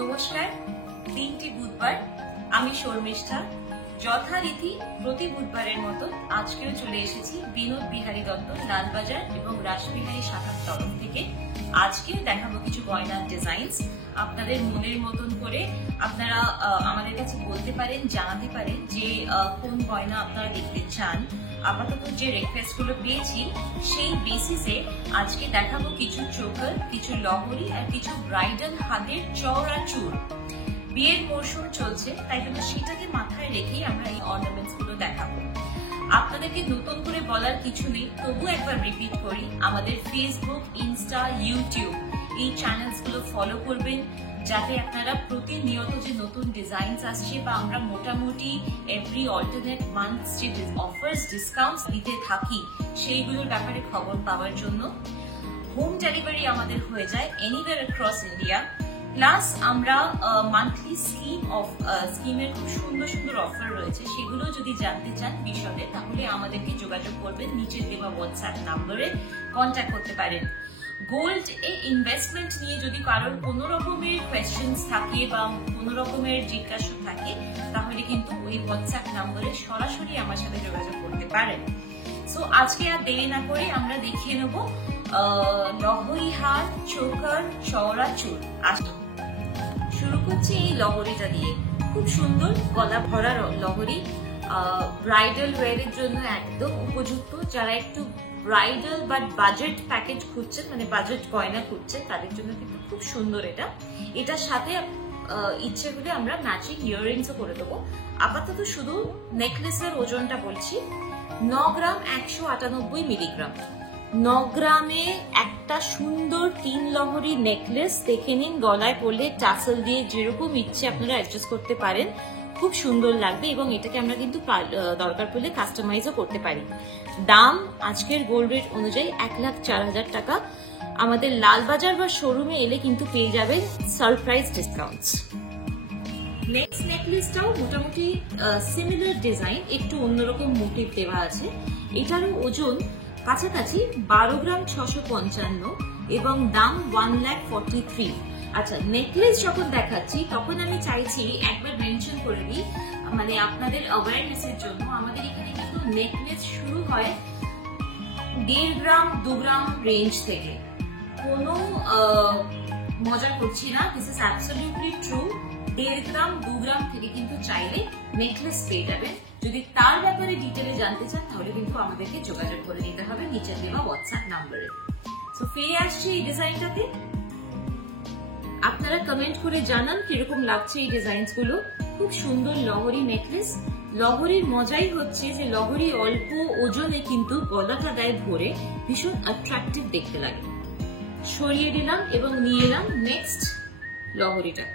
নমস্কার। দিনটি বুধবার, আমি শর্মিষ্ঠা। যথারীতি প্রতি বুধবারের মতো আজকেও চলে এসেছি বিনোদ বিহারী দত্ত লালবাজার এবং রাসবিহারী শাখার তরফ থেকে। আজকেও দেখাবো কিছু গয়নার ডিজাইনস। আপনাদের মনের মতন করে আপনারা আমাদের কাছে বলতে পারেন, জানাতে পারেন যে কোন গয়না আপনারা দেখতে চান। আপাতত যে রিকোয়েস্ট গুলো পেয়েছি সেই বেসিসে আজকে দেখাবো কিছু চোকার, কিছু লহরি আর কিছু ব্রাইডাল হাতের চওড়া চুল। বিয়ের মরশুম চলছে, তাই জন্য সেটাকে মাথায় রেখেই আমরা এই অর্নামেন্টস গুলো দেখাবো। আপনাদেরকে নতুন করে বলার কিছু নেই, তবু একবার রিপিট করি, আমাদের ফেসবুক, ইনস্টা, ইউটিউব এই চ্যানেলস গুলো ফলো করবেন, যাতে আপনারা প্রতিনিয়ত যে নতুন ডিজাইনস আসছে বা আমরা মোটামুটি এভরি অল্টারনেট মান্থস যে অফার্স ডিসকাউন্টস দিতে থাকি সেইগুলোর ব্যাপারে খবর পাওয়ার জন্য। হোম ডেলিভারি আমাদের হয়ে যায় এনিওয়্যার অ্যাক্রস ইন্ডিয়া। প্লাস আমরা মান্থলি স্কিমের খুব সুন্দর সুন্দর অফার রয়েছে, সেগুলো যদি জানতে চান বিশদে, তাহলে আমাদেরকে যোগাযোগ করবেন, নিচে দেওয়া হোয়াটসঅ্যাপ নাম্বারে কন্ট্যাক্ট করতে পারেন। গোল্ড এ ইনভেস্টমেন্ট নিয়ে যদি কারোর কোনো রকমের কোয়েশ্চেন্স থাকে বা কোনো রকমের জিজ্ঞাসা থাকে, তাহলে কিন্তু ওই হোয়াটসঅ্যাপ নাম্বারে সরাসরি আমার সাথে যোগাযোগ করতে পারেন। সো আজকে আর দেরি না করে আমরা দেখিয়ে নেব লহরি হার, চোকার, চওড়া চুল। আসুন শুরু করছি এই লহরিটা দিয়ে। খুব সুন্দর গলা ভরা লহরি, ব্রাইডাল ওয়্যারের জন্য একদম উপযুক্ত। যারা একটু ব্রাইডাল বাট বাজেট প্যাকেজ খুঁজছেন, মানে বাজেট গয়না খুঁজছেন, তাদের জন্য কিন্তু খুব সুন্দর এটা। এটার সাথে ইচ্ছে হলে আমরা ম্যাচিং ইয়াররিংসও করে দেবো। আপাতত শুধু নেকলেসের ওজনটা বলছি, 9 গ্রাম 198 মিলিগ্রাম। 9 গ্রামে একটা সুন্দর 3 লহরি নেকলেস দেখে নিন। গলায় পরলে টাসেল দিয়ে যেরকম ইচ্ছে আপনারা অ্যাডজাস্ট করতে পারেন, খুব সুন্দর লাগবে। এবং এটাকে আমরা কিন্তু দরকার পড়লে কাস্টমাইজও করতে পারি। দাম আজকের গোল্ড রেট অনুযায়ী 1,04,000 টাকা। আমাদের লালবাজার বা শোরুমে এলে কিন্তু পেয়ে যাবেন সারপ্রাইজ ডিসকাউন্টস। নেক্সট নেকলেসটাও মোটামুটি সিমিলার ডিজাইন, একটু অন্যরকম মোটিভ দেওয়া আছে। এটারও ওজন কাছাকাছি 12 গ্রাম 655 এবং দাম 1,43,000। আচ্ছা, নেকলেস যখন দেখাচ্ছি তখন আমি চাইছি একবার মেনশন করে দিই, মানে আপনাদের অ্যাওয়ারনেসের জন্য, আমাদের এখানে কিন্তু নেকলেস শুরু হয় 1.5 গ্রাম 2 গ্রাম রেঞ্জ থেকে। কোনো মজা করছি না, দিস ইজ অ্যাবসলিউটলি ট্রু। 1.5 গ্রাম 2 গ্রাম থেকে কিন্তু চাইলে নেকলেস পেয়ে যাবেন। যদি তার ব্যাপারে ডিটেলে জানতে চান, তাহলে কিন্তু আমাদেরকে যোগাযোগ করে নিতে হবে নিচে দেওয়া হোয়াটসঅ্যাপ নাম্বারে। সো ফিরে আসছি এই ডিজাইনটাতে। আপনারা কমেন্ট করে জানান কিরকম লাগছে এই ডিজাইনস গুলো। খুব সুন্দর লহরি নেকলেস। লহরির মজাই হচ্ছে যে লহরি অল্প ওজনে কিন্তু গলাটা দেয় ভরে, ভীষণ অ্যাট্রাকটিভ দেখতে লাগে। সরিয়ে দিলাম এবং নিয়ে এলাম নেক্সট লহরিটা।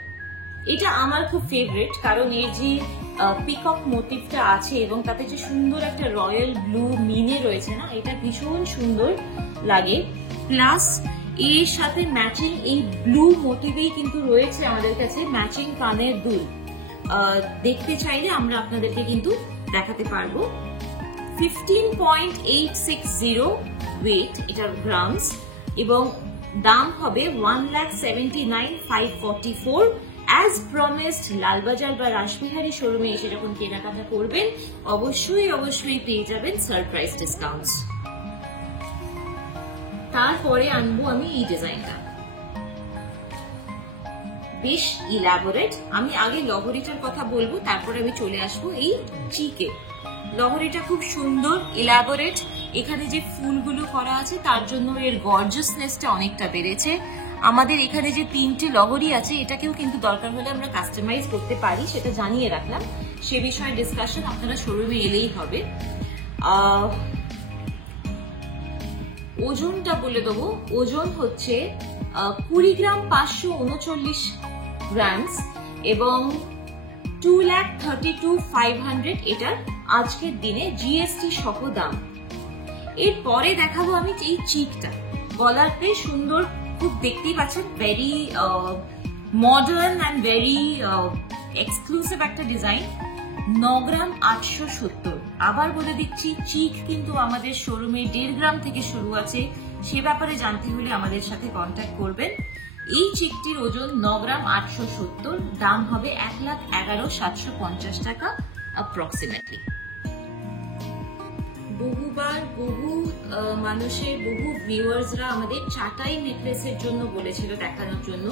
এটা আমার খুব ফেভারিট, কারণ এর যে পিকক মোটিভটা আছে এবং তাতে যে সুন্দর একটা রয়্যাল ব্লু মিনে রয়েছে না, এটা ভীষণ সুন্দর লাগে। প্লাস এর সাথে ম্যাচিং এই ব্লু মোটিভেই কিন্তু রয়েছে আমাদের কাছে ম্যাচিং কানের দুল। দেখতে চাইলে আমরা আপনাদেরকে কিন্তু দেখাতে পারবো। 15.860 ওয়েট, এটা গ্রামস, এবং দাম হবে 1,79,544। অ্যাজ প্রমিসড, লালবাজার বা রাসবিহারী শোরুমে এসে যখন কেনাকাটা করবেন, অবশ্যই পেয়ে যাবেন সারপ্রাইজ ডিসকাউন্টস। তারপরে আনবো আমি এই ডিজাইনটা, বেশ ইলাবোরেট। আমি আগে লহরিটার কথা বলবো, তারপরে আমি চলে আসবো এই চিকে। লহরিটা খুব সুন্দর, ইলাবোরেট। এখানে যে ফুলগুলো করা আছে তার জন্য এর গর্জিয়াসনেসটা অনেকটা বেড়েছে। আমাদের এখানে যে 3টে লহরি আছে, এটাকেও কিন্তু দরকার হলে আমরা কাস্টমাইজ করতে পারি, সেটা জানিয়ে রাখলাম। সে বিষয়ে ডিসকাশন আপনারা শোরুমে এলেই হবে। ওজনটা বলে দেবো, ওজন হচ্ছে 20 গ্রাম 539 গ্রামস এবং 2,32,500 এটার আজকের দিনে জিএসটি সহ দাম। এরপরে দেখাবো আমি এই চিকটা। গলাতে সুন্দর, খুব দেখতেই পাচ্ছেন, very modern and very exclusive একটা ডিজাইন। 9 গ্রাম 870। আবার বলে দিচ্ছি, চিক কিন্তু আমাদের শোরুমে 1.5 গ্রাম থেকে শুরু আছে। সে ব্যাপারে জানতে হলে আমাদের সাথে কন্ট্যাক্ট করবেন। এই চিকটির ওজন 9 গ্রাম 870, দাম হবে 1,11,750 টাকা অ্যাপ্রক্সিমেটলি। বহুবার বহু মানুষের বহু ভিউয়ার্সরা আমাদের চাটাই নেকলেসের জন্য বলেছিল দেখানোর জন্য,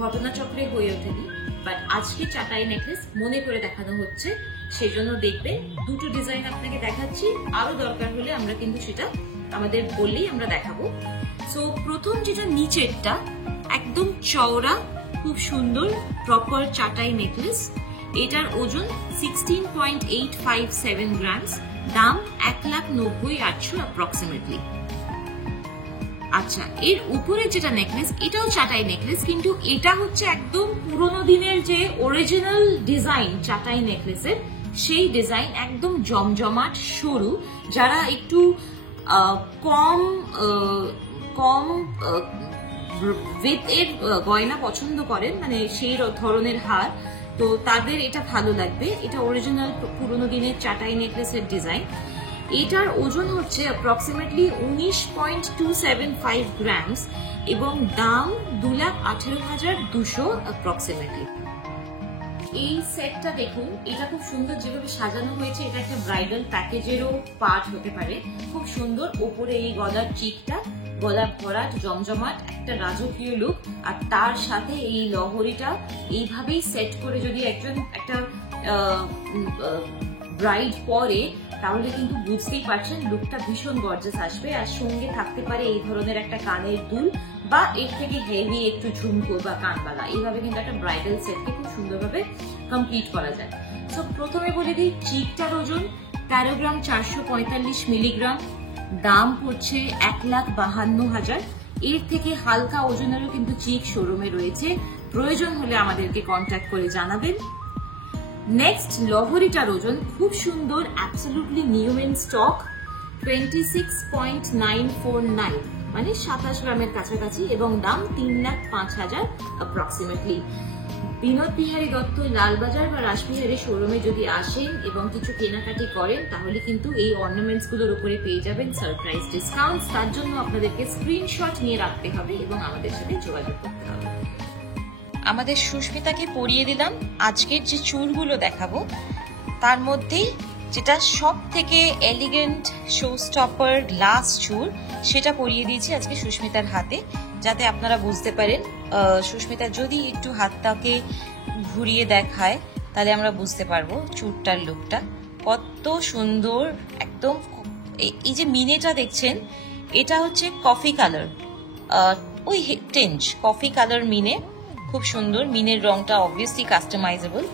ঘটনাচক্রে হয়ে ওঠেনি, বাট আজকে চাটাই নেকলেস মনে করে দেখানো হচ্ছে, সেজন্য দেখবেন দুটো ডিজাইন আপনাকে দেখাচ্ছি, আরো দরকার হলে আমরা কিন্তু সেটা আমাদের বললেই আমরা দেখাবো। সো প্রথম যেটা নিচেরটা একদম চওড়া, খুব সুন্দর প্রপার চাটাই নেকলেস, এটার ওজন 16.857 গ্রামস, দাম 1,90,800 অ্যাপ্রক্সিমেটলি। আচ্ছা, এর উপরে যেটা নেকলেস এটাও চাটাই নেকলেস, কিন্তু এটা হচ্ছে একদম পুরোনো দিনের যে অরিজিনাল ডিজাইন চাটাই নেকলেসের, সেই ডিজাইন একদম জমজমাট সরু। যারা একটু কম উইথ এর গয়না পছন্দ করেন, মানে সেই ধরনের হার, তো তাদের এটা ভালো লাগবে। এটা অরিজিনাল পুরোনো দিনের চাটাই নেকলেসের ডিজাইন। এটার ওজন হচ্ছে অ্যাপ্রক্সিমেটলি 19.275 গ্রামস এবং দাম 2,18,200 অ্যাপ্রক্সিমেটলি। এই সেটটা দেখুন, এটা খুব সুন্দর যেভাবে সাজানো হয়েছে, এটা একটা ব্রাইডাল প্যাকেজেরও পার্ট হতে পারে। খুব সুন্দর ওপরে এই গলার চিকটা, গলা ভরাট জমজমাট একটা রাজকীয় লুক, আর তার সাথে এই লহরিটা এইভাবেই সেট করে যদি একটা ব্রাইড পরে, তাহলে কিন্তু বুঝতেই পারছেন লুকটা ভীষণ গর্জাস আসবে। আর সঙ্গে থাকতে পারে এই ধরনের একটা কানের দুল বা এর থেকে হেভি একটু ঝুমকো বা কানবালা, এইভাবে কিন্তু একটা ব্রাইডাল সেটকে খুব সুন্দরভাবে কমপ্লিট করা যায়। তো প্রথমে বলে দিই, চিকটার ওজন 13 গ্রাম 445 মিলিগ্রাম, দাম পড়ছে 1,52,000। এর থেকে হালকা ওজনেরও কিন্তু চিক শোরুমে রয়েছে, প্রয়োজন হলে আমাদেরকে কন্ট্যাক্ট করে জানাবেন। নেক্সট লহরিটার ওজন খুব সুন্দর, অ্যাবসলিউটলি নিউ ইন স্টক, 26.949, মানে 27 গ্রামের কাছাকাছি, এবং দাম 3,05,000 অ্যাপ্রক্সিমেটলি। বিনোদ বিহারী দত্ত লালবাজার বা রাসবিহারী শোরুমে যদি আসেন এবং কিছু কেনাকাটি করেন, তাহলে কিন্তু এই অর্নামেন্টস গুলোর উপরে পেয়ে যাবেন সারপ্রাইজ ডিসকাউন্ট। তার জন্য আপনাদেরকে স্ক্রিনশট নিয়ে রাখতে হবে এবং আমাদের সাথে যোগাযোগ করতে হবে। আমাদের সুস্মিতাকে পরিয়ে দিলাম আজকের যে চুলগুলো দেখাবো, তার মধ্যেই যেটা সব থেকে এলিগেন্ট শো স্টপার গ্লাস চুল, সেটা পরিয়ে দিয়েছি আজকে সুস্মিতার হাতে, যাতে আপনারা বুঝতে পারেন। সুস্মিতা যদি একটু হাতটাকে ঘুরিয়ে দেখায়, তাহলে আমরা বুঝতে পারবো চুলটার লুকটা কত সুন্দর। একদম এই যে মিনেটা দেখছেন, এটা হচ্ছে কফি কালার, ওই টেঞ্জ কফি কালার মিনে, খুব সুন্দর। মিনের রংটা অবভিয়াসলি কাস্টমাইজেবল।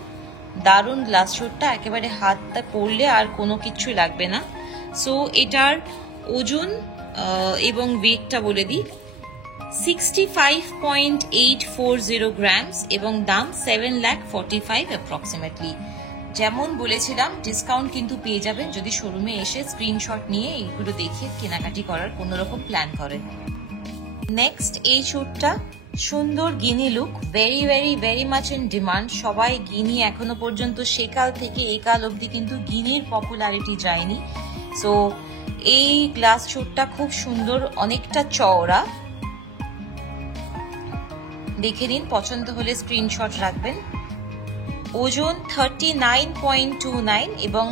দারুণ গ্লাস শুটটা, একেবারে হাতটা পরলে আর কোনো কিছুই লাগবে না। সো এটার ওজন এবং ওয়েটটা বলে দিই, 65.840 গ্রামস এবং দাম 7,45,000 অ্যাপ্রক্সিমেটলি। যেমন বলেছিলাম, ডিসকাউন্ট কিন্তু পেয়ে যাবেন যদি শোরুমে এসে স্ক্রিনশট নিয়ে এইগুলো দেখে কেনাকাটি করার কোনো রকম প্ল্যান করেন। নেক্সট এই শুটটা সুন্দর guinea look, very very very much in demand. সবাই গিনি এখনো পর্যন্ত সেকাল থেকে একাল অবধি কিন্তু গিনির পপুলারিটি যায়নি। সো এই গ্লাস শুটটা খুব সুন্দর, অনেকটা চওড়া, দেখে নিন, পছন্দ হলে স্ক্রিনশট রাখবেন। ওজন 39.29 এবং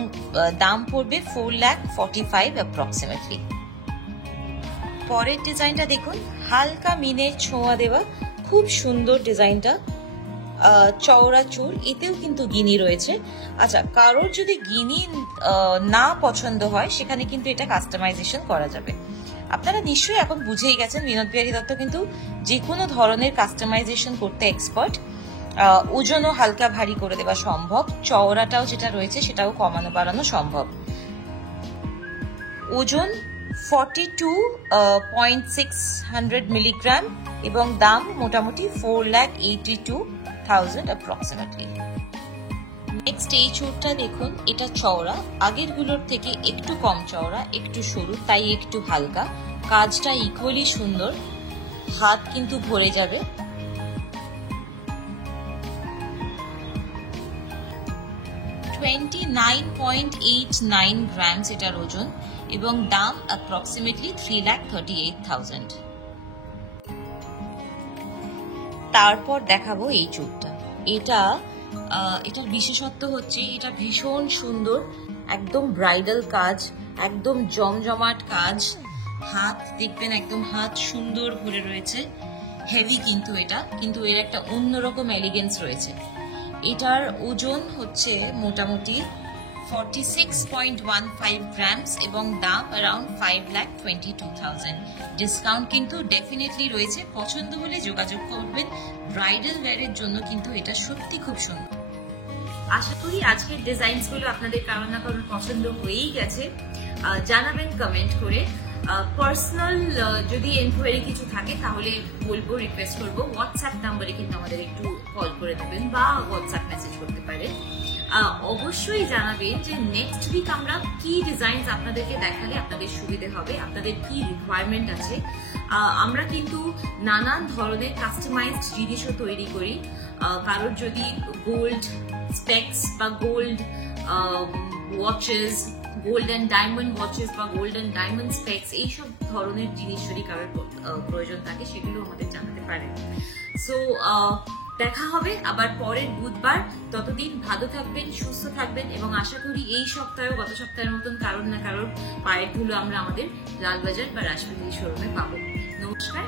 দাম পড়বে 4,45,000 অ্যাপ্রক্সিমেটলি। পরের ডিজাইনটা দেখুন, হালকা মিনের ছোঁয়া দেওয়া, খুব সুন্দর ডিজাইনটা, চওড়া চুল, এতেও কিন্তু গিনি রয়েছে। আচ্ছা, কারোর যদি গিনি না পছন্দ হয়, সেখানে কিন্তু এটা কাস্টমাইজেশন করা যাবে। আপনারা নিশ্চয়ই এখন বুঝেই গেছেন, বিনোদ বিহারী দত্ত কিন্তু যে কোনো ধরনের কাস্টমাইজেশন করতে এক্সপার্ট। ওজনও হালকা ভারী করে দেওয়া সম্ভব, চওড়াটাও যেটা রয়েছে সেটাও কমানো বাড়ানো সম্ভব। ওজন 42.600 মিলিগ্রাম এবং দাম মোটামুটি 4,82,000 অ্যাপ্রক্সিমেটলি। নেক্সট এই চুলটা দেখুন, এটা চওড়া, আগের গুলোর থেকে একটু কম চওড়া, একটু সরু, তাই একটু হালকা। কাজটা ইকুয়ালি সুন্দর, হাত কিন্তু ভরে যাবে। $29.89 গ্রামস এটার ওজন এবং দাম অ্যাপ্রক্সিমেটলি 3,38,000। তারপর দেখাবো এই চুড়টা। এটার বিশেষত্ব হচ্ছে এটা ভীষণ সুন্দর, একদম ব্রাইডাল কাজ, একদম জমজমাট কাজ। হাত দেখবেন, একদম হাত সুন্দর ভরে রয়েছে, হেভি কিন্তু এটা, কিন্তু এর একটা অন্যরকম এলিগেন্স রয়েছে। এটার ওজন হচ্ছে মোটামুটি 46.15 গ্রামস এবং দাম অ্যারাউন্ড 5,22,000। ডিসকাউন্ট কিন্তু ডেফিনেটলি রয়েছে, পছন্দ হলে যোগাযোগ করবেন। ব্রাইডাল ওয়্যারের জন্য কিন্তু এটা সত্যি খুব সুন্দর। আশা করি আজকের ডিজাইনস গুলো আপনাদের কারো না কারোর পছন্দ হয়েই গেছে। জানাবেন কমেন্ট করে। পার্সোনাল যদি এনকোয়ারি কিছু থাকে তাহলে বলবো, রিকোয়েস্ট করবো হোয়াটসঅ্যাপ নাম্বারে কিন্তু আমাদের একটু কল করে দেবেন বা হোয়াটসঅ্যাপ মেসেজ করতে পারেন। অবশ্যই জানাবেন যে নেক্সট উইক আমরা কি ডিজাইনস আপনাদেরকে দেখালে আপনাদের সুবিধে হবে, আপনাদের কি রিকোয়ারমেন্ট আছে। আমরা কিন্তু নানান ধরনের কাস্টমাইজড জিনিসও তৈরি করি। কারোর যদি গোল্ড স্পেক্স বা gold watches, gold and diamond watches বা গোল্ড অ্যান্ড ডায়মন্ড স্পেক্স, এইসব ধরনের জিনিস যদি কারোর প্রয়োজন থাকে সেগুলো আমাদের জানাতে পারেন। সো দেখা হবে আবার পরের বুধবার। ততদিন ভালো থাকবেন, সুস্থ থাকবেন এবং আশা করি এই সপ্তাহে গত সপ্তাহের মতন কারোর না কারোর পায়ের ধুলো আমরা আমাদের লালবাজার বা রাসবিহারী শোরুমে পাবো। নমস্কার।